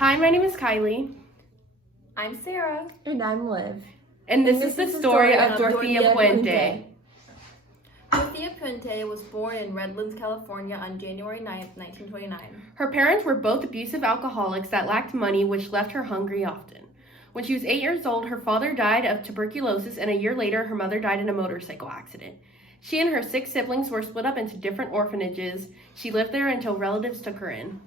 Hi, my name is Kylie. I'm Sarah. And I'm Liv. And this is the story of Dorothea Puente. Dorothea Puente was born in Redlands, California on January 9th, 1929. Her parents were both abusive alcoholics that lacked money, which left her hungry often. When she was 8 years old, her father died of tuberculosis, and a year later, her mother died in a motorcycle accident. She and her 6 siblings were split up into different orphanages. She lived there until relatives took her in.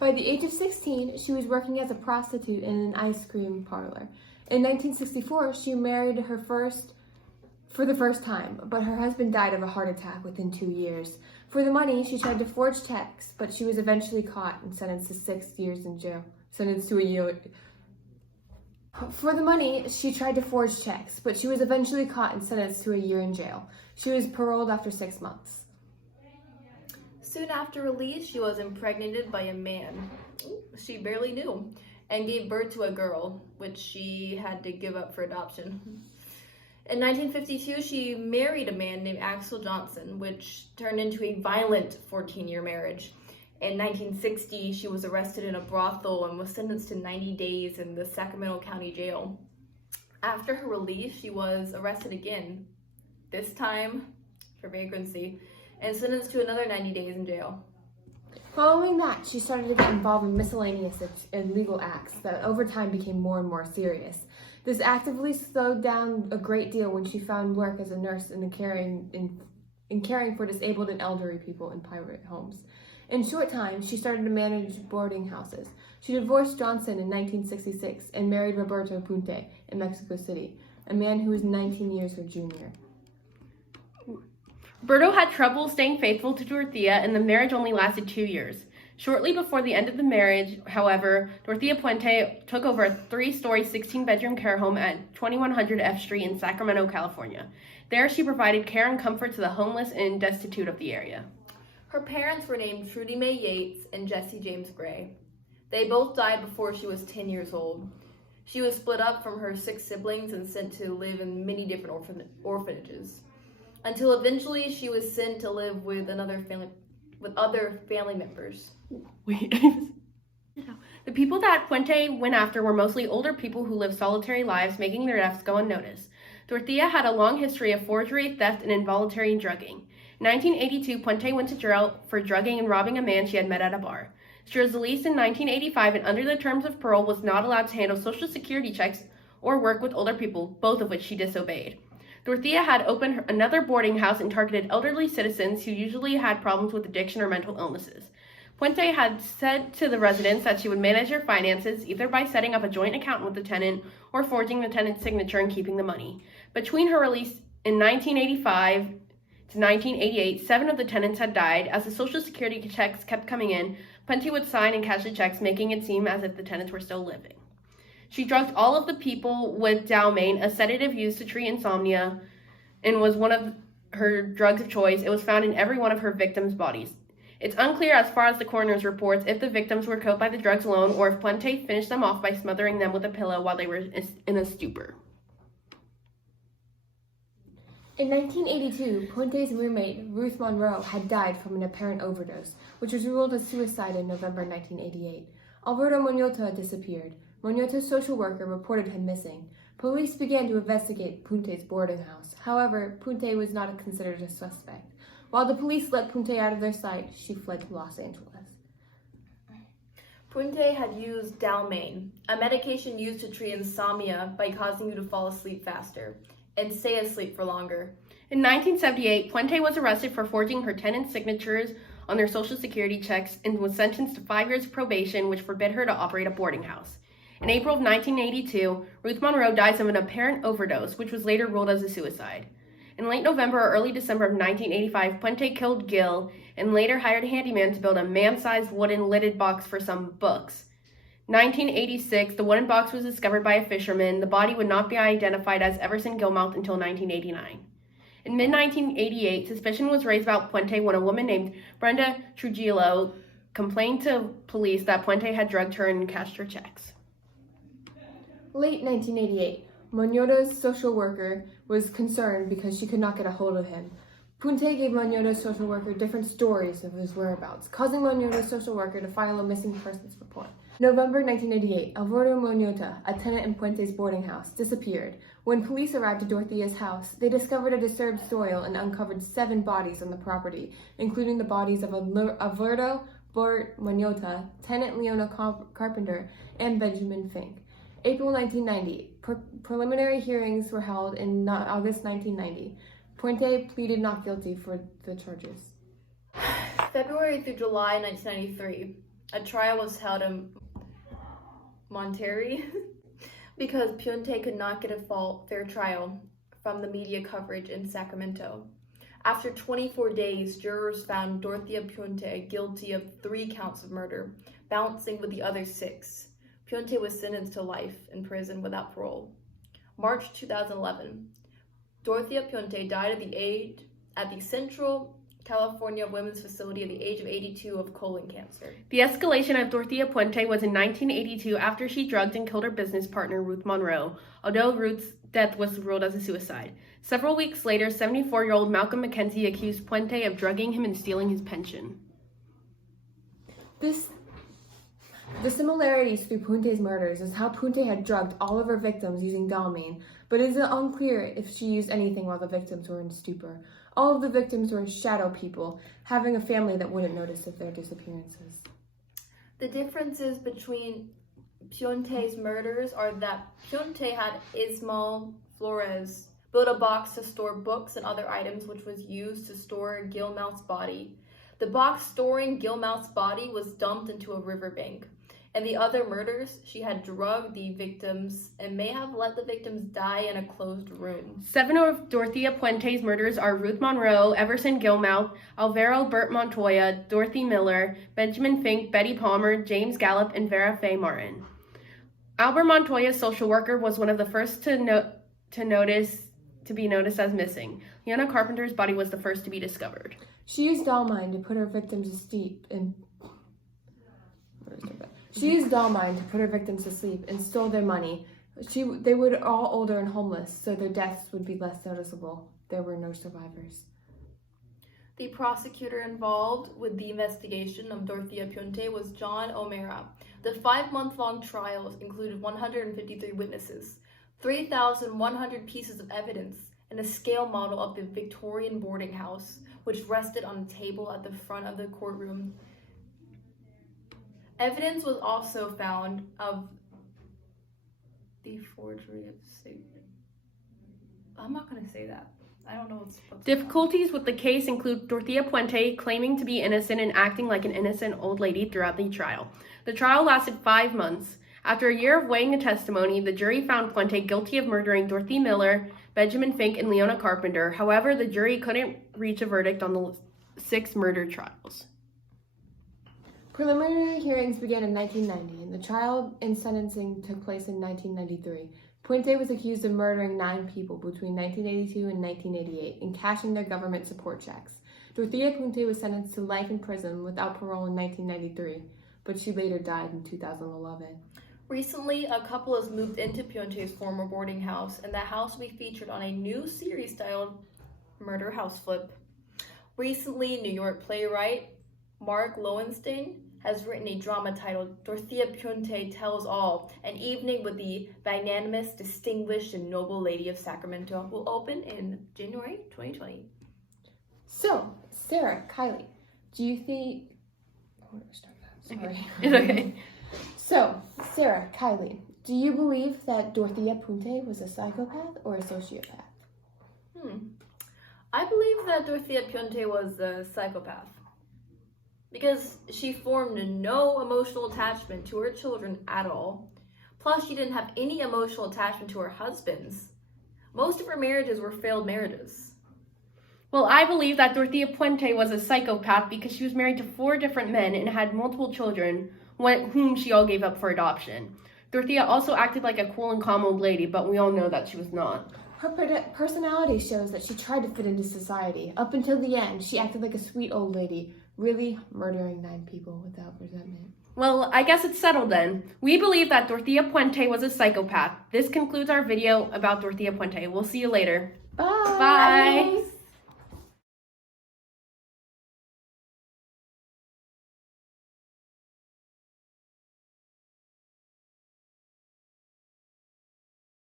By the age of 16, she was working as a prostitute in an ice cream parlor. In 1964, she married for the first time, but her husband died of a heart attack within 2 years. For the money, she tried to forge checks, but she was eventually caught and sentenced to 6 years in jail. For the money, she tried to forge checks, but she was eventually caught and sentenced to a year in jail. She was paroled after 6 months. Soon after release, she was impregnated by a man she barely knew and gave birth to a girl, which she had to give up for adoption. In 1952, she married a man named Axel Johnson, which turned into a violent 14-year marriage. In 1960, she was arrested in a brothel and was sentenced to 90 days in the Sacramento County Jail. After her release, she was arrested again, this time for vagrancy, and sentenced to another 90 days in jail. Following that, she started to get involved in miscellaneous and legal acts that over time became more and more serious. This actively slowed down a great deal when she found work as a nurse in caring for disabled and elderly people in private homes. In short time, she started to manage boarding houses. She divorced Johnson in 1966 and married Roberto Puente in Mexico City, a man who was 19 years her junior. Roberto had trouble staying faithful to Dorothea, and the marriage only lasted 2 years. Shortly before the end of the marriage, however, Dorothea Puente took over a 3-story, 16-bedroom care home at 2100 F Street in Sacramento, California. There, she provided care and comfort to the homeless and destitute of the area. Her parents were named Trudy Mae Yates and Jesse James Gray. They both died before she was 10 years old. She was split up from her 6 siblings and sent to live in many different orphanages, until eventually she was sent to live with other family members. Wait. The people that Puente went after were mostly older people who lived solitary lives, making their deaths go unnoticed. Dorothea had a long history of forgery, theft, and involuntary drugging. In 1982, Puente went to jail for drugging and robbing a man she had met at a bar. She was released in 1985 and under the terms of parole was not allowed to handle Social Security checks or work with older people, both of which she disobeyed. Dorothea had opened another boarding house and targeted elderly citizens who usually had problems with addiction or mental illnesses. Puente had said to the residents that she would manage their finances either by setting up a joint account with the tenant or forging the tenant's signature and keeping the money. Between her release in 1985 to 1988, 7 of the tenants had died. As the Social Security checks kept coming in, Puente would sign and cash the checks, making it seem as if the tenants were still living. She drugged all of the people with Dalmane, a sedative used to treat insomnia, and was one of her drugs of choice. It was found in every one of her victims' bodies. It's unclear as far as the coroner's reports if the victims were killed by the drugs alone or if Puente finished them off by smothering them with a pillow while they were in a stupor. In 1982, Puente's roommate, Ruth Monroe, had died from an apparent overdose, which was ruled as suicide in November 1988. Alberto Muñoz had disappeared. Muñoz's social worker reported him missing. Police began to investigate Puente's boarding house. However, Puente was not considered a suspect. While the police let Puente out of their sight, she fled to Los Angeles. Puente had used Dalmane, a medication used to treat insomnia by causing you to fall asleep faster and stay asleep for longer. In 1978, Puente was arrested for forging her tenants' signatures on their Social Security checks and was sentenced to 5 years of probation, which forbid her to operate a boarding house. In April of 1982, Ruth Monroe dies of an apparent overdose, which was later ruled as a suicide. In late November or early December of 1985, Puente killed Gil and later hired a handyman to build a man-sized wooden lidded box for some books. 1986, the wooden box was discovered by a fisherman. The body would not be identified as Everson Gilmouth until 1989. In mid-1988, suspicion was raised about Puente when a woman named Brenda Trujillo complained to police that Puente had drugged her and cashed her checks. Late 1988, Muñoz's social worker was concerned because she could not get a hold of him. Puente gave Muñoz's social worker different stories of his whereabouts, causing Muñoz's social worker to file a missing persons report. November 1988, Alvaro Monota, a tenant in Puente's boarding house, disappeared. When police arrived at Dorothea's house, they discovered a disturbed soil and uncovered 7 bodies on the property, including the bodies of Alvaro Monota, tenant Leona Carpenter, and Benjamin Fink. April 1990, preliminary hearings were held in August 1990. Puente pleaded not guilty for the charges. February through July 1993, a trial was held in Monterrey because Puente could not get a fair trial from the media coverage in Sacramento. After 24 days, jurors found Dorothea Puente guilty of 3 counts of murder, balancing with the other 6. Puente was sentenced to life in prison without parole. March 2011, Dorothea Puente died at the Central California Women's Facility at the age of 82 of colon cancer. The escalation of Dorothea Puente was in 1982 after she drugged and killed her business partner, Ruth Monroe, although Ruth's death was ruled as a suicide. Several weeks later, 74-year-old Malcolm McKenzie accused Puente of drugging him and stealing his pension. The similarities through Puente's murders is how Puente had drugged all of her victims using Dalmine, but it is unclear if she used anything while the victims were in stupor. All of the victims were shadow people, having a family that wouldn't notice of their disappearances. The differences between Puente's murders are that Puente had Ismael Flores build a box to store books and other items which was used to store Gilmouth's body. The box storing Gilmouth's body was dumped into a riverbank. In the other murders, she had drugged the victims and may have let the victims die in a closed room. 7 of Dorothea Puente's murders are Ruth Monroe, Everson Gilmouth, Alvaro Bert Montoya, Dorothy Miller, Benjamin Fink, Betty Palmer, James Gallup, and Vera Faye Martin. Albert Montoya's social worker was one of the first to be noticed as missing. Leona Carpenter's body was the first to be discovered. She used Dalmine to put her victims to sleep and stole their money. They were all older and homeless, so their deaths would be less noticeable. There were no survivors. The prosecutor involved with the investigation of Dorothea Puente was John O'Mara. The 5-month-long trials included 153 witnesses, 3,100 pieces of evidence, and a scale model of the Victorian boarding house, which rested on a table at the front of the courtroom. Evidence was also found of the forgery of I'm not going to say that. I don't know what's Difficulties with the case include Dorothea Puente claiming to be innocent and acting like an innocent old lady throughout the trial. The trial lasted 5 months. After a year of weighing the testimony, the jury found Puente guilty of murdering Dorothy Miller, Benjamin Fink, and Leona Carpenter. However, the jury couldn't reach a verdict on the 6 murder trials. Preliminary hearings began in 1990, and the trial and sentencing took place in 1993. Puente was accused of murdering 9 people between 1982 and 1988 and cashing their government support checks. Dorothea Puente was sentenced to life in prison without parole in 1993, but she later died in 2011. Recently, a couple has moved into Puente's former boarding house, and that house will be featured on a new series titled Murder House Flip. Recently, New York playwright Mark Lowenstein has written a drama titled Dorothea Puente Tells All. An evening with the magnanimous, distinguished, and noble lady of Sacramento will open in January 2020. So, Sarah, Kylie, do you think... Where do I start that? Sorry. It's okay. So, Sarah, Kylie, do you believe that Dorothea Puente was a psychopath or a sociopath? I believe that Dorothea Puente was a psychopath, because she formed no emotional attachment to her children at all. Plus, she didn't have any emotional attachment to her husbands. Most of her marriages were failed marriages. Well, I believe that Dorothea Puente was a psychopath because she was married to 4 different men and had multiple children, whom she all gave up for adoption. Dorothea also acted like a cool and calm old lady, but we all know that she was not. Her personality shows that she tried to fit into society. Up until the end, she acted like a sweet old lady, really murdering 9 people without resentment. Well, I guess it's settled then. We believe that Dorothea Puente was a psychopath. This concludes our video about Dorothea Puente. We'll see you later. Bye! Bye!